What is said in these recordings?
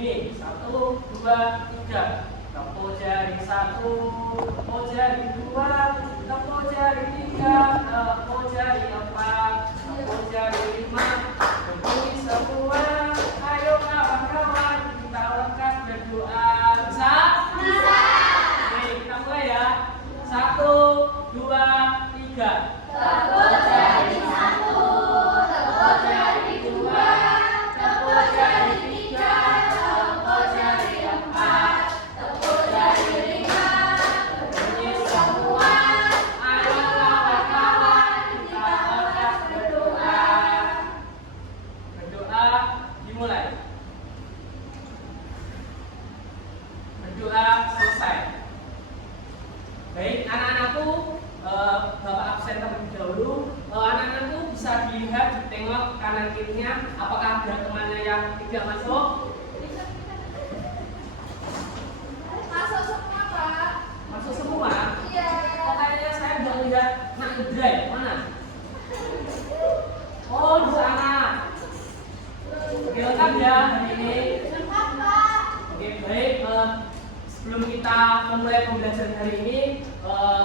Begini, 1, 2, 3. Tepuk jari 1, tepuk jari 2, tepuk jari 3, tepuk jari 4, tepuk jari 5. Berdiri semua, ayo kawan-kawan, kita lekas berdoa. Bisa? Bisa. Oke, kita mulai ya. 1, 2, 3. Tepuk jari 1, tepuk jari 2, tepuk jari 3, tepuk jari 4, tepuk jari 5. Berdiri semua, ayo kawan-kawan, kita lekas berdoa. Berdoa dimulai. Berdoa selesai. Baik, anak-anakku, Bapak absen terlebih dahulu. Anak-anakku bisa dilihat, ditengok kanan kirinya. Apakah ada temannya yang tidak masuk? Masuk semua, Pak. Masuk semua? Iya. Oh, kayaknya saya udah lihat Nak Idrai. Mana? Oh, di sana. Oke, lengkap ya hari ini. Lengkap, Pak. Oke, baik. Sebelum kita memulai pembelajaran hari ini,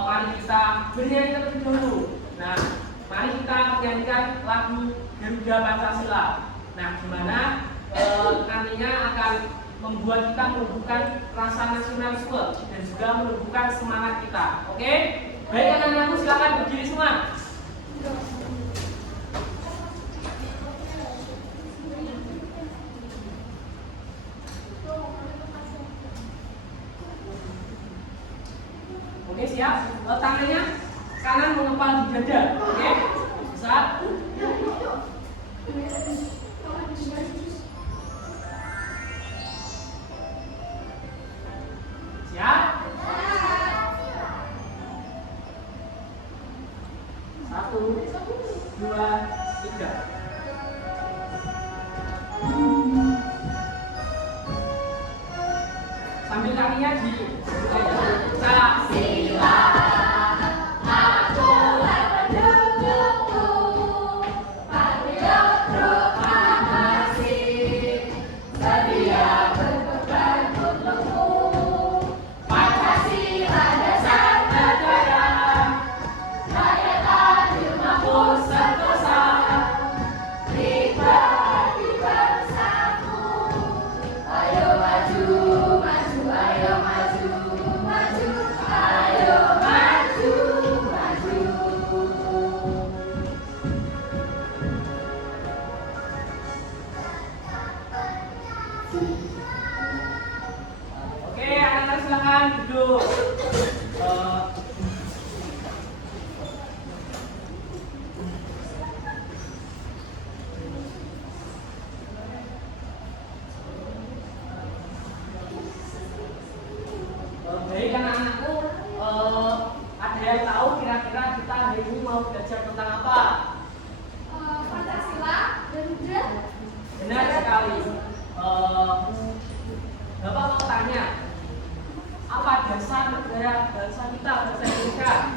mari kita bernyanyi terlebih dahulu. Nah, mari kita menyanyikan lagu Garuda Pancasila. Nah, gimana nantinya akan membuat kita menumbuhkan rasa nasionalisme dan juga menumbuhkan semangat kita. Oke? Baik, anak-anakku silakan berdiri semua. Oke, siap. Tangannya kanan mengepal di dada. Oke? Bisa? Siap? 1, 2, 3. Sambil kakinya di Pancasila, aturan pendukungku, patriot proklamasi, sedia berkorban untukmu. Pancasila dasar negara, rakyat adil makmur sentosa, liberty bersatu. Ayo maju, maju, ayo maju, maju, ayo maju, maju. Oke, anak-anak silakan duduk. Baik anak-anakku, ada yang tahu kira-kira kita hari ini mau belajar tentang apa? Pancasila, Garuda. Benar sekali. Bapak mau tanya, apa dasar negara bangsa kita, bangsa Indonesia?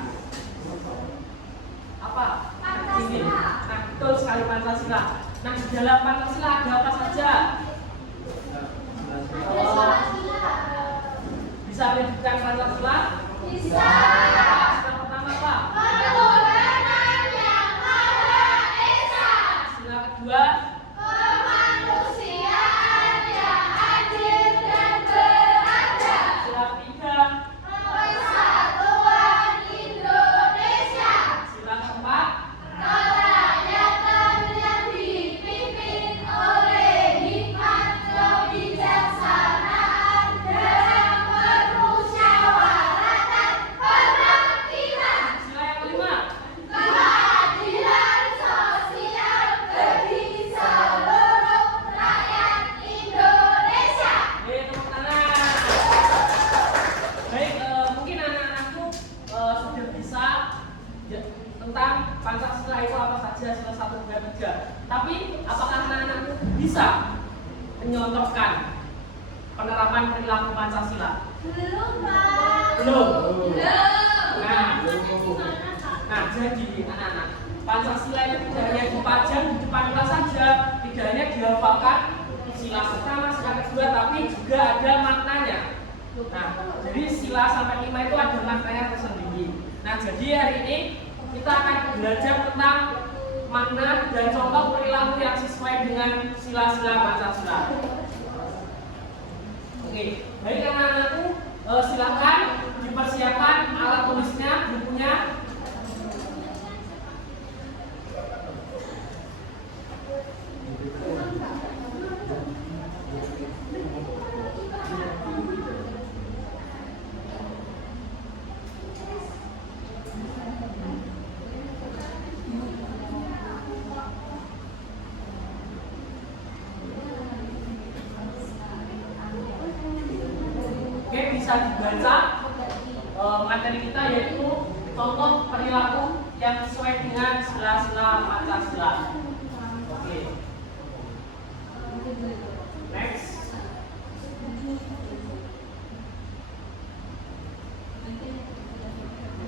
Apa? Ini. Pancasila. Nah, betul sekali Pancasila. Nah, di dalam Pancasila ada apa saja? Pancasila. Bisa menyebutkan Pancasila? Bisa. Pancasila pertama apa? Ketuhanan yang Maha Esa. Pancasila kedua? Kemanusiaan yang adil dan beradab. Pancasila ketiga? Persatuan Indonesia. Pancasila keempat? Kerakyatan yang dipimpin oleh hikmat kebijaksanaan dan permusyawaratan pemimpinan. Pancasila yang kelima? Keadilan sosial bagi seluruh rakyat Indonesia. Tepuk tangan. Baik, mungkin anak-anakku sudah bisa tentang Pancasila itu apa saja, salah satu dua tiga. Tapi apakah anak-anakku bisa menyontohkan penerapan perilaku Pancasila? Belum, Pak. Belum. Belum. Nah, jadi anak-anak, Pancasila itu tidak hanya dipajang di depan kelas saja, tidak hanya dihafalkan sila pertama, sila kedua, tetapi juga ada maknanya. Nah, jadi sila sampai 5 itu ada maknanya tersendiri. Nah, jadi hari ini kita akan belajar tentang makna dan contoh perilaku yang sesuai dengan sila-sila Pancasila. Oke, baik anak-anakku, silakan dipersiapkan alat tulisnya, bukunya. Oke, bisa dibaca materi kita yaitu contoh perilaku yang sesuai dengan sila-sila Pancasila. Oke. Next.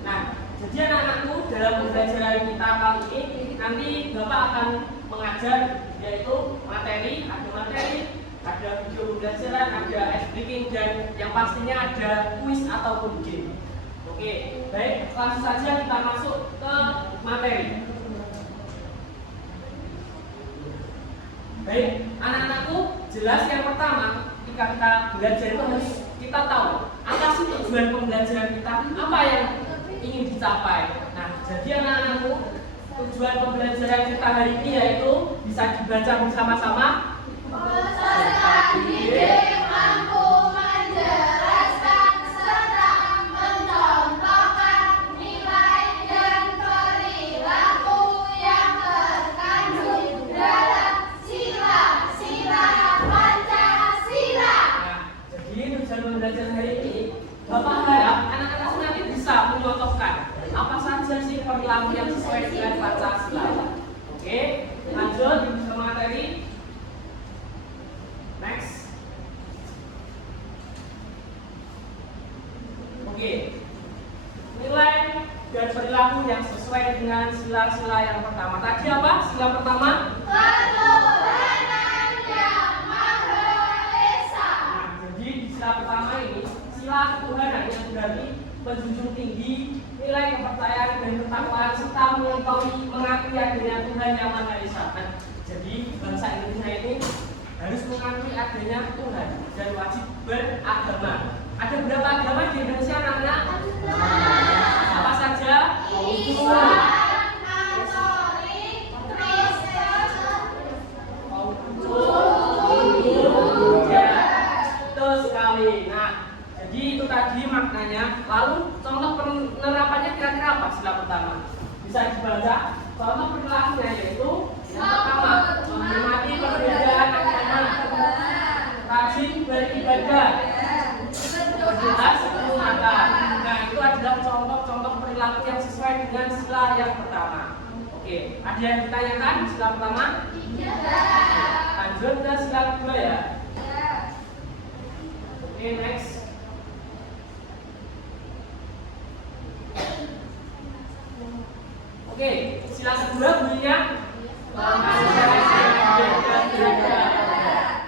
Nah, jadi anak-anakku dalam pembelajaran kita kali ini nanti Bapak akan mengajar yaitu materi, ada video pembelajaran, ada ice breaking, dan yang pastinya ada kuis ataupun game. Oke, baik, langsung saja kita masuk ke materi. Baik, anak-anakku, jelas yang pertama ketika kita belajar itu harus kita tahu apa sih tujuan pembelajaran kita, apa yang ingin dicapai. Nah, jadi anak-anakku, tujuan pembelajaran kita hari ini yaitu bisa dibaca bersama-sama. Peserta didik mampu menjelaskan serta mencontohkan nilai dan perilaku yang terkandung dalam sila-sila Pancasila. Nah, jadi tujuan pembelajaran hari ini, Bapak harap anak-anak nanti bisa menyontohkan apa saja sih perilaku yang sesuai dengan Pancasila. Oke, lanjut ke materi. Next. Oke. Nilai dan perilaku yang sesuai dengan sila-sila yang pertama. Tadi apa? Sila pertama? Ketuhanan yang Maha Esa. Nah, jadi di sila pertama ini, sila ketuhanan yang berarti menjunjung tinggi nilai kepercayaan dan ketakwaan serta mengakui adanya Tuhan yang Maha Esa. Nah, jadi bangsa Indonesia ini harus mengakui adanya Tuhan dan wajib beragama. Ada berapa agama di Indonesia, anak-anak? Apa saja? Islam, Katolik, Kristen, Ya, betul sekali. Nah, jadi itu tadi maknanya. Lalu contoh penerapannya kira-kira apa sila pertama? Bisa dibaca. Contoh perilakunya yaitu yang pertama, menghormati perbedaan agama, rajin beribadah, berdoa sebelum makan. Nah, itu adalah contoh-contoh perilaku yang sesuai dengan sila yang pertama. Oke, ada yang ditanyakan sila pertama? Lanjut ke sila kedua ya. Oke, next. Oke, sila kedua bunyinya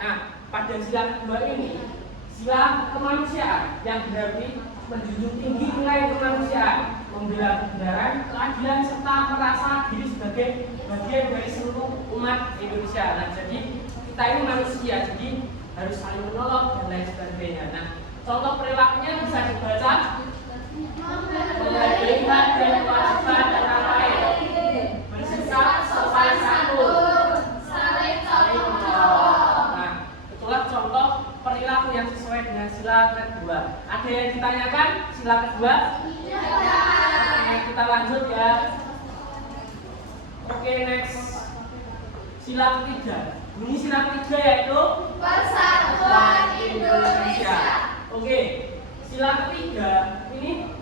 Nah, pada sila kedua ini, sila kemanusiaan yang berarti menjunjung tinggi nilai kemanusiaan, membela kebenaran, keadilan serta merasa diri sebagai bagian dari seluruh umat Indonesia. Nah, jadi kita ini manusia, jadi harus saling menolong dan lain sebagainya. Nah, contoh perilakunya bisa dibaca: menghargai hak dan kewajiban orang lain, bersikap sopan santun, saling menolong. Nah, itulah contoh perilaku yang sesuai dengan sila kedua. Ada yang ditanyakan sila kedua? Oke, kita lanjut ya. Oke, next. Sila ketiga. Bunyi sila ketiga yaitu Persatuan Indonesia. Oke, sila ketiga ini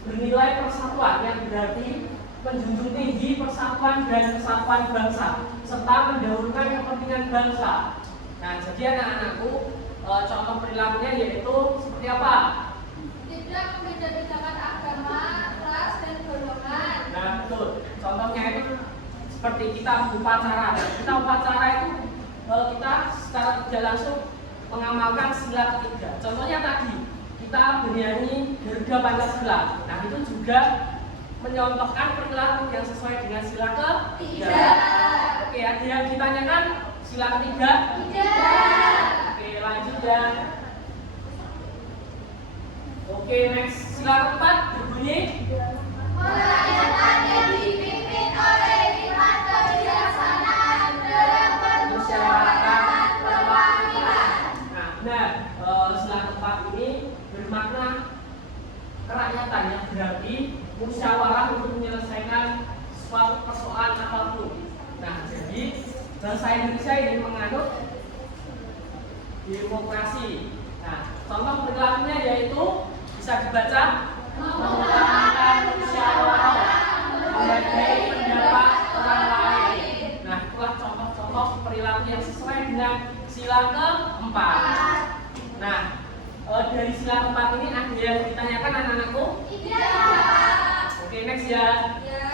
bernilai persatuan yang berarti menjunjung tinggi persatuan dan kesatuan bangsa serta mendahulukan kepentingan bangsa. Nah, jadi anak-anakku, contoh perilakunya yaitu seperti apa? Tidak membeda-bedakan agama, ras, dan golongan. Nah, betul. Contohnya itu seperti kita upacara. Kita upacara itu kita secara tidak langsung mengamalkan sila ketiga. Contohnya tadi kita bernyanyi Garuda Pancasila. Nah itu juga menyontohkan perilaku yang sesuai dengan sila ketiga. Oke, ada yang ditanyakan sila ketiga? Tidak. Oke, lanjut ya. Oke, next sila keempat berbunyi Merayakan yang dipimpin oleh hikmat kebijaksanaan dalam permusyawaratan perwakilan. Nah, benar. Sila keempat ini bermakna kerakyatan yang berarti musyawarah untuk menyelesaikan suatu persoalan apapun. Nah, jadi bangsa Indonesia ini menganut demokrasi. Nah, contoh perilakunya yaitu bisa dibaca mengutamakan musyawarah, menghargai pendapat orang lain. Nah, itulah contoh-contoh perilaku yang sesuai dengan sila keempat. Nah, dari sila keempat ini ada yang ditanyakan anak-anakku? Tidak. Oke, next ya. Ya.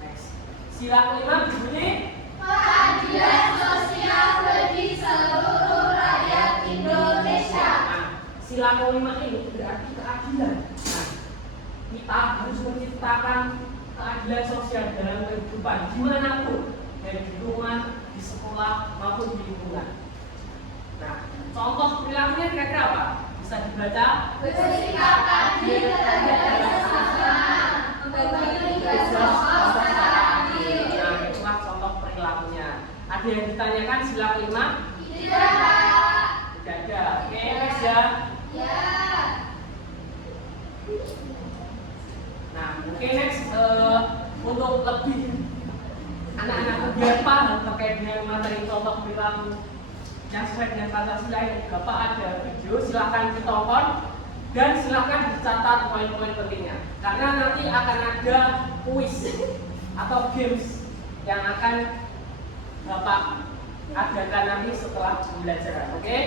Next. Sila kelima berbunyi Keadilan sosial bagi seluruh rakyat Indonesia. Nah, sila kelima ini berarti keadilan. Nah, kita harus menciptakan keadilan sosial dalam kehidupan dimanapun, baik di rumah, di sekolah maupun di lingkungan. Nah, contoh perilakunya kira-kira apa? Bisa dibaca? Bersikap adil terhadap sesama, membagi tugas pokok secara adil. Nah, itulah contoh perilakunya. Ada yang ditanyakan sila kelima? Tidak. Tidak ada. Oke, next ya. Ya. Nah, oke, next untuk lebih anak-anak biar paham terkait dengan materi contoh perilaku yang sesuai dengan Pancasila ini, Bapak ada video, silahkan ditonton dan silahkan dicatat poin-poin pentingnya. Karena nanti akan ada kuis atau games yang akan Bapak adakan nanti setelah pembelajaran. Oke?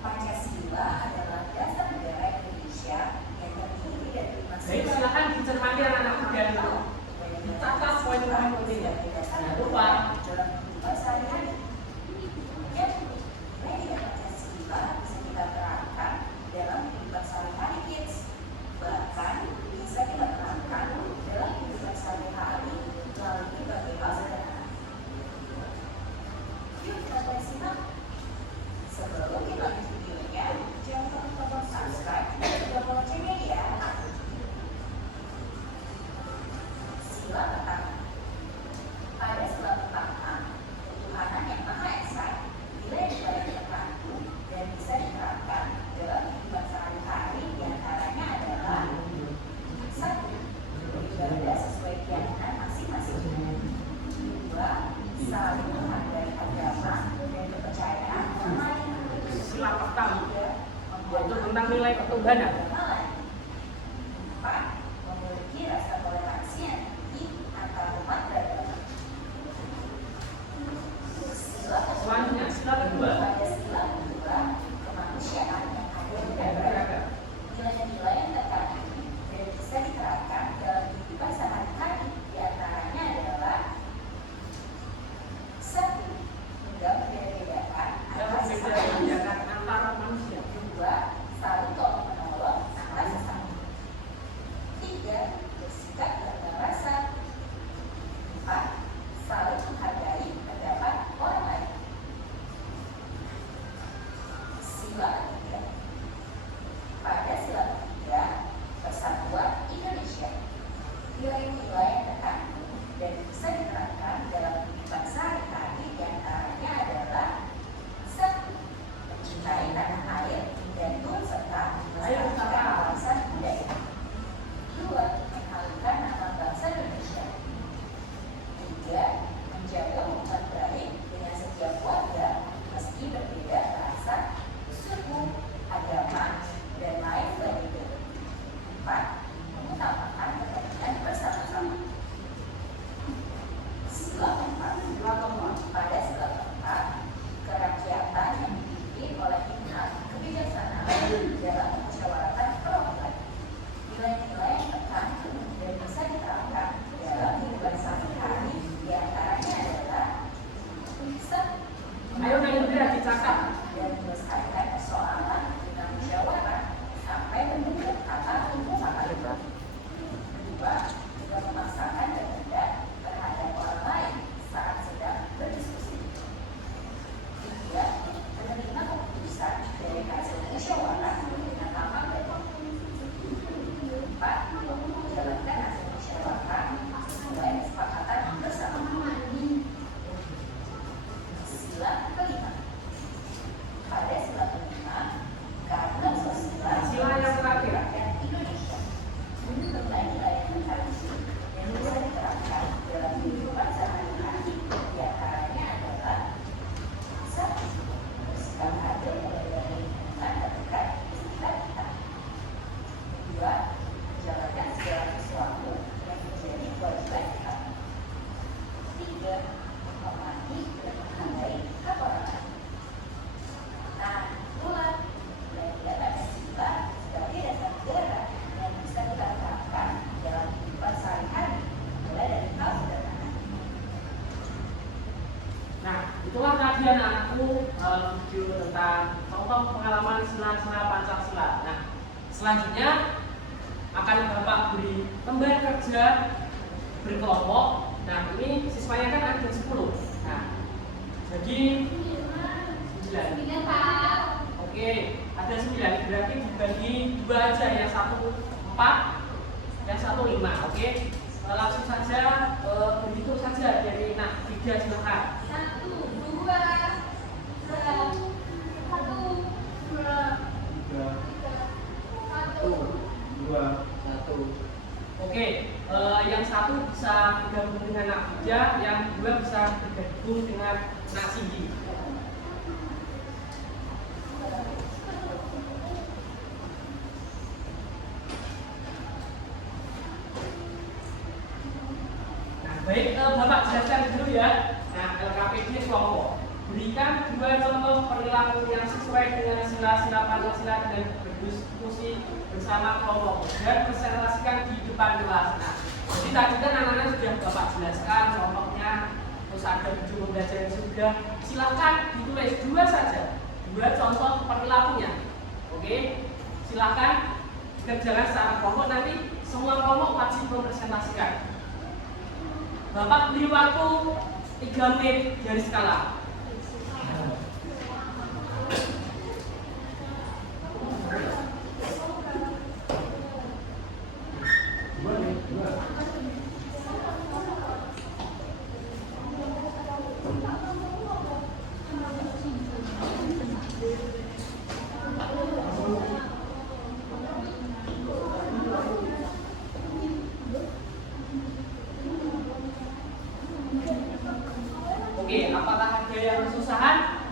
Pancasila adalah dasar negara Indonesia yang terdiri dari Baik, silakan dicermati anak-anak muda dulu. Dicatat poin-poin pentingnya. Jangan lupa. dalam kehidupan sehari-hari. Kemudian, nilai Pancasila bisa kita terapkan dalam kehidupan sehari-hari, kids. Bahkan bisa kita terapkan dalam kehidupan sehari-hari melalui berbagai hal sederhana. Yuk kita mulai simak. Sebelum kita lanjut videonya, jangan lupa tombol subscribe dan juga loncengnya ya. Sila pertama. Pada sila pertama, ketuhanan yang Maha Esa nilai-nilai yang tertentu dan bisa diterapkan dalam kehidupan sehari-hari, diantaranya adalah 1. Beribadah sesuai keyakinan masing-masing. 2. Saling menghargai agama dan kepercayaan orang lain. Sila pertama yaitu tentang nilai ketuhanan. 4. Memiliki rasa toleransi yang tinggi antar umat beragama. Selanjutnya, sila kedua. Pada sila kedua, kemanusiaan yang adil dan beragam. Nilai-nilai yang terkandung dan bisa diterapkan dalam kehidupan sehari-hari, diantaranya adalah 1. Tidak membeda-bedakan Jangan antar sesama. beda-bedakan antara manusia. 2. Saling tolong menolong antar sesama. 3. Bersikap dalam rasa. 4. Saling menghargai pendapat orang lain. Sila ketiga. Pada sila ketiga, persatuan Indonesia. tadi anak-anakku video tentang contoh pengalaman sela-sela Pancasila. Nah, selanjutnya akan Bapak beri lembar kerja berkelompok. Nah, ini siswanya kan ada 10. Nah, jadi 9. Oke, ada 9. Berarti dibagi 2 aja, yang satu 4, yang satu 5. Oke, langsung saja begitu saja. Jadi, nah 3 silakan. 1, 2, 1, 2, 1. Oke, yang satu bisa bergabung dengan nak bija, yang 2 bisa bergabung dengan nak singgi. Nah, baik, Bapak jelaskan dulu ya. Nah, LKPD kelompok. Berikan 2 contoh perilaku yang sesuai dengan sila-sila Pancasila dan berdiskusi bersama kelompok dan presentasikan di depan kelas. Nah, jadi tadi kan anak-anak sudah Bapak jelaskan contohnya, terus ada buku pembelajaran sudah. Silakan ditulis 2 saja, 2 contoh perilakunya. Oke, silakan dikerjakan secara kelompok. Nanti semua kelompok wajib mempresentasikan. Bapak beri waktu 3 menit dari skala. Oke, apakah ada yang kesusahan?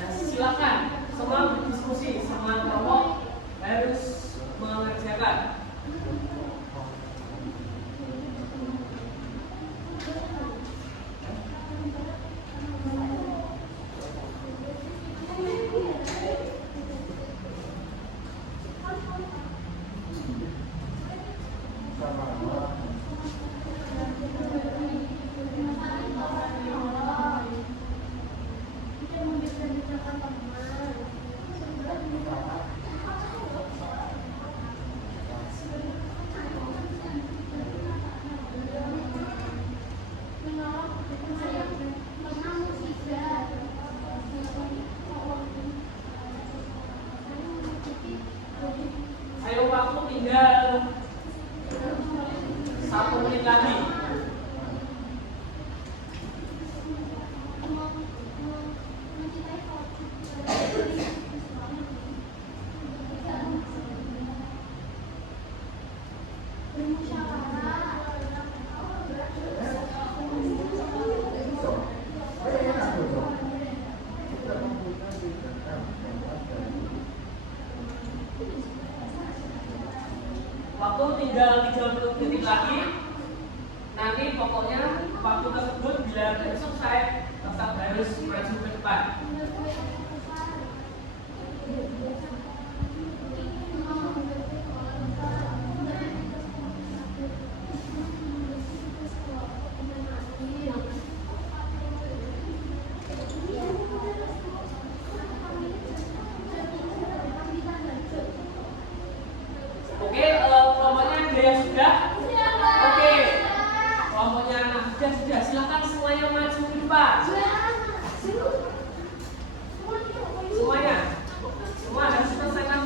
Nah, silakan semua berdiskusi, semua kelompok harus mengerjakan. Ayo, waktu tinggal 1 menit lagi. Waktu tinggal 30 detik lagi. Nanti pokoknya waktu tersebut bila besok saya tetap harus maju ke depan. Oke, kelompoknya ada yang sudah? Oke, kelompoknya anak sudah. Silakan semuanya maju ke depan.